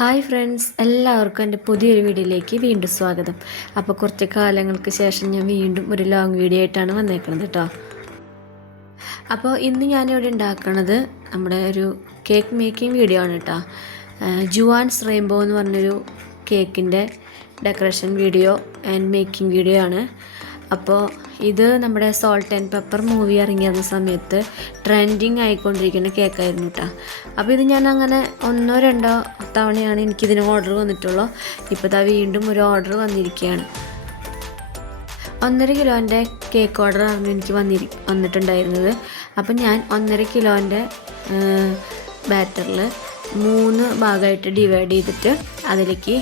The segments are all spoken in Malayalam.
ഹായ് ഫ്രണ്ട്സ്, എല്ലാവർക്കും എൻ്റെ പുതിയൊരു വീഡിയോയിലേക്ക് വീണ്ടും സ്വാഗതം. അപ്പോൾ കുറച്ച് കാലങ്ങൾക്ക് ശേഷം ഞാൻ വീണ്ടും ഒരു ലോങ് വീഡിയോ ആയിട്ടാണ് വന്നേക്കുന്നത് കേട്ടോ. അപ്പോൾ ഇന്ന് ഞാനിവിടെ ഉണ്ടാക്കുന്നത് നമ്മുടെ ഒരു കേക്ക് മേക്കിംഗ് വീഡിയോ ആണ് കേട്ടോ. ജുവാൻസ് റെയിൻബോ എന്ന് പറഞ്ഞൊരു കേക്കിൻ്റെ decoration video and making video ആണ്. അപ്പോൾ ഇത് നമ്മുടെ സോൾട്ട് ആൻഡ് പെപ്പർ മൂവി ഇറങ്ങിയിരുന്ന സമയത്ത് ട്രെൻഡിങ് ആയിക്കൊണ്ടിരിക്കുന്ന കേക്കായിരുന്നു കേട്ടോ. അപ്പോൾ ഇത് ഞാൻ അങ്ങനെ 1-2 തവണയാണ് എനിക്കിതിന് ഓർഡർ വന്നിട്ടുള്ളൂ. ഇപ്പോൾ ഇതാ വീണ്ടും ഒരു ഓർഡർ വന്നിരിക്കുകയാണ്. 1.5 കിലോൻ്റെ കേക്ക് ഓർഡറാണ് എനിക്ക് വന്നിട്ടുണ്ടായിരുന്നത്. അപ്പം ഞാൻ 1.5 കിലോൻ്റെ ബാറ്ററിൽ 3 ഭാഗമായിട്ട് ഡിവൈഡ് ചെയ്തിട്ട് അതിലേക്ക്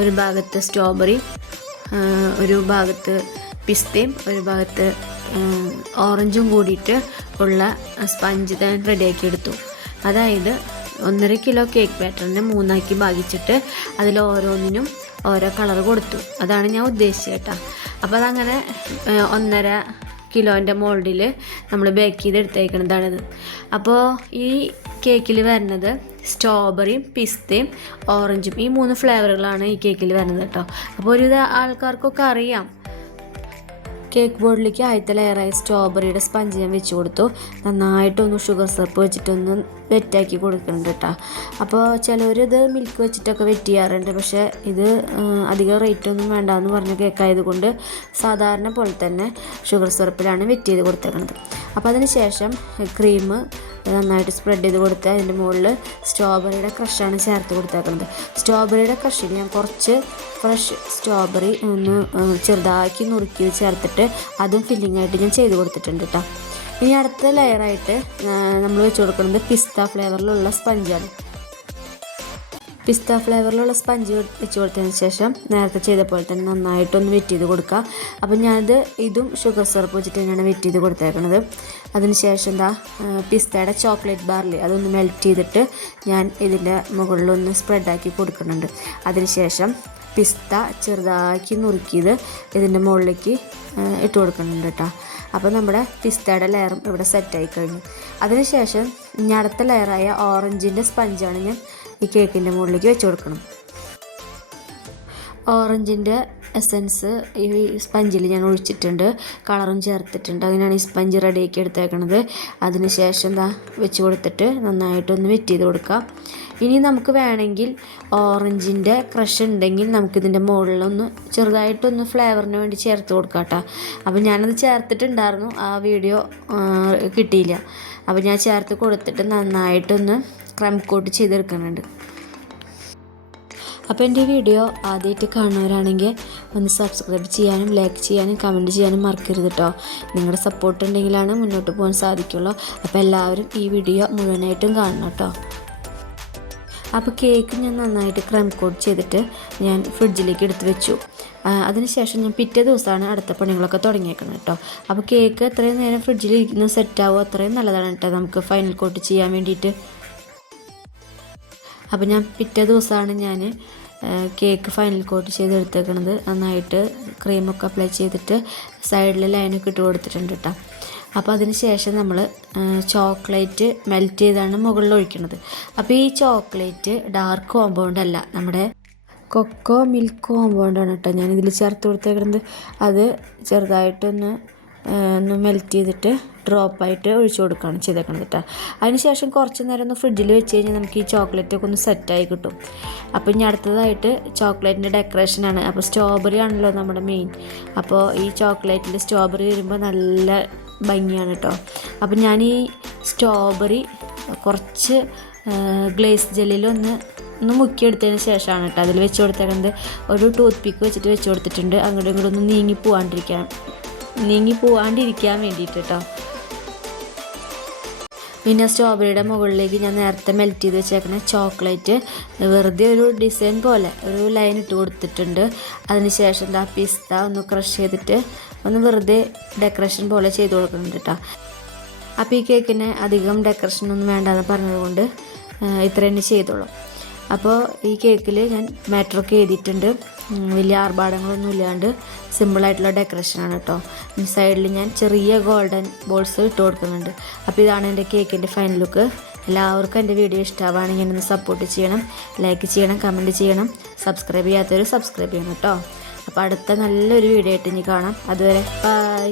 ഒരു ഭാഗത്ത് സ്ട്രോബെറി, ഒരു ഭാഗത്ത് പിസ്തയും ഒരു ഭാഗത്ത് ഓറഞ്ചും കൂടിയിട്ട് ഉള്ള സ്പഞ്ച് ഞാൻ റെഡിയാക്കി എടുത്തു. അതായത് 1.5 കിലോ കേക്ക് ബാറ്ററിനെ 3 ഭാഗിച്ചിട്ട് അതിൽ ഓരോന്നിനും ഓരോ കളർ കൊടുത്തു. അതാണ് ഞാൻ ഉദ്ദേശിച്ചത് കേട്ടോ. അപ്പോൾ അതങ്ങനെ 1.5 കിലോൻ്റെ മോൾഡിൽ നമ്മൾ ബേക്ക് ചെയ്ത് എടുത്തേക്കുന്നതാണിത്. അപ്പോൾ ഈ കേക്കിൽ വരുന്നത് സ്ട്രോബെറിയും പിസ്തയും ഓറഞ്ചും, ഈ 3 ഫ്ലേവറുകളാണ് ഈ കേക്കിൽ വരുന്നത് കേട്ടോ. അപ്പോൾ ഒരു ആൾക്കാർക്കൊക്കെ അറിയാം. കേക്ക് ബോർഡിലേക്ക് ആദ്യത്തെ ലെയറായി സ്ട്രോബെറിയുടെ സ്പഞ്ച് ഞാൻ വെച്ച് കൊടുത്തു. നന്നായിട്ടൊന്ന് ഷുഗർ സിറപ്പ് വെച്ചിട്ടൊന്ന് വെറ്റാക്കി കൊടുക്കുന്നുണ്ട് കേട്ടോ. അപ്പോൾ ചിലവരിത് മിൽക്ക് വെച്ചിട്ടൊക്കെ വെറ്റ് ചെയ്യാറുണ്ട്. പക്ഷേ ഇത് അധികം റേറ്റൊന്നും വേണ്ടാന്ന് പറഞ്ഞ കേക്കായതുകൊണ്ട് സാധാരണ പോലെ തന്നെ ഷുഗർ സിറപ്പിലാണ് വെറ്റ് ചെയ്ത് കൊടുത്തേക്കുന്നത്. അപ്പോൾ അതിന് ശേഷം ക്രീം നന്നായിട്ട് സ്പ്രെഡ് ചെയ്ത് കൊടുത്ത് അതിൻ്റെ മുകളിൽ സ്ട്രോബെറിയുടെ ക്രഷാണ് ചേർത്ത് കൊടുത്തേക്കുന്നത്. സ്ട്രോബെറിയുടെ ക്രഷിൽ ഞാൻ കുറച്ച് ഫ്രഷ് സ്ട്രോബെറി ഒന്ന് ചെറുതാക്കി നുറുക്കി ചേർത്തിട്ട് അതും ഫില്ലിംഗ് ആയിട്ട് ഞാൻ ചെയ്ത് കൊടുത്തിട്ടുണ്ട് കേട്ടോ. ഇനി അടുത്ത ലെയറായിട്ട് നമ്മൾ വെച്ച് കൊടുക്കുന്നത് പിസ്ത ഫ്ലേവറിലുള്ള സ്പഞ്ചാണ്. പിസ്ത ഫ്ലേവറിലുള്ള സ്പഞ്ച് വെച്ച് കൊടുത്തതിന് ശേഷം നേരത്തെ ചെയ്ത പോലെ തന്നെ നന്നായിട്ടൊന്ന് വെറ്റ് ചെയ്ത് കൊടുക്കുക. അപ്പം ഇതും ഷുഗർ സിറപ്പ് വെച്ചിട്ട് തന്നെയാണ് വെറ്റ് ചെയ്ത് കൊടുത്തേക്കുന്നത്. അതിന് ശേഷം പിസ്തയുടെ ചോക്ലേറ്റ് ബാറിൽ അതൊന്ന് മെൽറ്റ് ചെയ്തിട്ട് ഞാൻ ഇതിൻ്റെ മുകളിലൊന്ന് സ്പ്രെഡാക്കി കൊടുക്കുന്നുണ്ട്. അതിന് ശേഷം പിസ്ത ചെറുതാക്കി നുറുക്കിയത് ഇതിൻ്റെ മുകളിലേക്ക് ഇട്ട് കൊടുക്കുന്നുണ്ട് കേട്ടോ. അപ്പോൾ നമ്മുടെ പിസ്തയുടെ ലെയറും ഇവിടെ സെറ്റായി കഴിഞ്ഞു. അതിനുശേഷം ഇനി അടുത്ത ലെയറായ ഓറഞ്ചിൻ്റെ സ്പഞ്ചാണ് ഞാൻ ഈ കേക്കിൻ്റെ മുകളിലേക്ക് വെച്ച് കൊടുക്കണം. ഓറഞ്ചിൻ്റെ എസൻസ് ഈ സ്പഞ്ചിൽ ഞാൻ ഒഴിച്ചിട്ടുണ്ട്, കളറും ചേർത്തിട്ടുണ്ട്. അങ്ങനെയാണ് ഈ സ്പഞ്ച് റെഡിയാക്കി എടുത്തേക്കണത്. അതിന് ശേഷം വെച്ച് കൊടുത്തിട്ട് നന്നായിട്ടൊന്ന് വെറ്റ് ചെയ്ത് കൊടുക്കാം. ഇനി നമുക്ക് വേണമെങ്കിൽ ഓറഞ്ചിൻ്റെ ക്രഷ് ഉണ്ടെങ്കിൽ നമുക്കിതിൻ്റെ മുകളിലൊന്ന് ചെറുതായിട്ടൊന്ന് ഫ്ലേവറിന് വേണ്ടി ചേർത്ത് കൊടുക്കാം കേട്ടോ. അപ്പോൾ ഞാനത് ചേർത്തിട്ടുണ്ടായിരുന്നു, ആ വീഡിയോ കിട്ടിയില്ല. അപ്പോൾ ഞാൻ ചേർത്ത് കൊടുത്തിട്ട് നന്നായിട്ടൊന്ന് ക്രം കോട്ട് ചെയ്തെടുക്കുന്നുണ്ട്. അപ്പോൾ എൻ്റെ വീഡിയോ ആദ്യമായിട്ട് കാണുന്നവരാണെങ്കിൽ ഒന്ന് സബ്സ്ക്രൈബ് ചെയ്യാനും ലൈക്ക് ചെയ്യാനും കമൻറ്റ് ചെയ്യാനും മറക്കരുത് കേട്ടോ. നിങ്ങളുടെ സപ്പോർട്ട് ഉണ്ടെങ്കിലാണ് മുന്നോട്ട് പോകാൻ സാധിക്കുള്ളൂ. അപ്പോൾ എല്ലാവരും ഈ വീഡിയോ മുഴുവനായിട്ടും കാണണം കേട്ടോ. അപ്പോൾ കേക്ക് ഞാൻ നന്നായിട്ട് ക്രം കോട്ട് ചെയ്തിട്ട് ഞാൻ ഫ്രിഡ്ജിലേക്ക് എടുത്ത് വെച്ചു. അതിനുശേഷം ഞാൻ പിറ്റേ ദിവസമാണ് അടുത്ത പണികളൊക്കെ തുടങ്ങിയേക്കുന്നത് കേട്ടോ. അപ്പോൾ കേക്ക് എത്രയും നേരം ഫ്രിഡ്ജിൽ ഇരിക്കുന്ന സെറ്റാവും അത്രയും നല്ലതാണ് കേട്ടോ നമുക്ക് ഫൈനൽ കോട്ട് ചെയ്യാൻ വേണ്ടിയിട്ട്. അപ്പോൾ ഞാൻ പിറ്റേ ദിവസമാണ് ഞാൻ കേക്ക് ഫൈനൽ കോട്ട് ചെയ്തെടുത്തേക്കണത്. നന്നായിട്ട് ക്രീമൊക്കെ അപ്ലൈ ചെയ്തിട്ട് സൈഡിൽ ലൈനൊക്കെ ഇട്ട് കൊടുത്തിട്ടുണ്ട് കേട്ടോ. അപ്പോൾ അതിന് ശേഷം നമ്മൾ ചോക്ലേറ്റ് മെൽറ്റ് ചെയ്താണ് മുകളിൽ ഒഴിക്കുന്നത്. അപ്പോൾ ഈ ചോക്ലേറ്റ് ഡാർക്ക് കോമ്പൗണ്ട് അല്ല, നമ്മുടെ കൊക്കോ മിൽക്ക് കോമ്പൗണ്ടാണ് കേട്ടോ ഞാനിതിൽ ചേർത്ത് കൊടുത്തേക്കുന്നത്. അത് ചെറുതായിട്ടൊന്ന് മെൽറ്റ് ചെയ്തിട്ട് ഡ്രോപ്പായിട്ട് ഒഴിച്ചു കൊടുക്കുകയാണ് ചെയ്തേക്കുന്നത് കേട്ടോ. അതിന് ശേഷം കുറച്ച് നേരം ഒന്ന് ഫ്രിഡ്ജിൽ വെച്ച് കഴിഞ്ഞാൽ നമുക്ക് ഈ ചോക്ലേറ്റൊക്കെ ഒന്ന് സെറ്റായി കിട്ടും. അപ്പോൾ ഇനി അടുത്തതായിട്ട് ചോക്ലേറ്റിൻ്റെ ഡെക്കറേഷനാണ്. അപ്പോൾ സ്ട്രോബെറി ആണല്ലോ നമ്മുടെ മെയിൻ. അപ്പോൾ ഈ ചോക്ലേറ്റിൽ സ്ട്രോബെറി വരുമ്പോൾ നല്ല ഭംഗിയാണ് കേട്ടോ. അപ്പോൾ ഞാൻ ഈ സ്ട്രോബെറി കുറച്ച് ഗ്ലേസ് ജെല്ലിലൊന്ന് മുക്കിയെടുത്തതിന് ശേഷമാണ് കേട്ടോ അതിൽ വെച്ച് കൊടുത്തേക്കുന്നത്. ഒരു ടൂത്ത് പിക്ക് വെച്ചിട്ട് വെച്ച് കൊടുത്തിട്ടുണ്ട്, അങ്ങോട്ടും ഇങ്ങോട്ടും ഒന്ന് നീങ്ങി പോവാണ്ടിരിക്കാൻ വേണ്ടിയിട്ട് കേട്ടോ. പിന്നെ സ്ട്രോബെറിയുടെ മുകളിലേക്ക് ഞാൻ നേരത്തെ മെൽറ്റ് ചെയ്ത് വെച്ചേക്കണ ചോക്ലേറ്റ് വെറുതെ ഒരു ഡിസൈൻ പോലെ ഒരു ലൈൻ ഇട്ട് കൊടുത്തിട്ടുണ്ട്. അതിന് ശേഷം പിസ്ത ഒന്ന് ക്രഷ് ചെയ്തിട്ട് ഒന്ന് വെറുതെ ഡെക്കറേഷൻ പോലെ ചെയ്ത് കൊടുക്കുന്നുണ്ട് കേട്ടോ. അപ്പോൾ ഈ കേക്കിന് അധികം ഡെക്കറേഷനൊന്നും വേണ്ടെന്ന് പറഞ്ഞതുകൊണ്ട് ഇത്ര തന്നെ ചെയ്തോളൂ. അപ്പോൾ ഈ കേക്കിൽ ഞാൻ മാറ്ററൊക്കെ എഴുതിയിട്ടുണ്ട്. വലിയ ആർഭാടങ്ങളൊന്നും ഇല്ലാണ്ട് സിമ്പിളായിട്ടുള്ള ഡെക്കറേഷനാണ് കേട്ടോ. സൈഡിൽ ഞാൻ ചെറിയ ഗോൾഡൻ ബോൾസ് ഇട്ട് കൊടുക്കുന്നുണ്ട്. അപ്പോൾ ഇതാണ് എൻ്റെ കേക്കിൻ്റെ ഫൈനൽ ലുക്ക്. എല്ലാവർക്കും എൻ്റെ വീഡിയോ ഇഷ്ടമാവുകയാണെങ്കിൽ ഒന്ന് സപ്പോർട്ട് ചെയ്യണം, ലൈക്ക് ചെയ്യണം, കമൻറ്റ് ചെയ്യണം. സബ്സ്ക്രൈബ് ചെയ്യാത്തവർ സബ്സ്ക്രൈബ് ചെയ്യണം കേട്ടോ. അപ്പോൾ അടുത്ത നല്ലൊരു വീഡിയോ ആയിട്ട് ഇനി കാണാം. അതുവരെ ബൈ.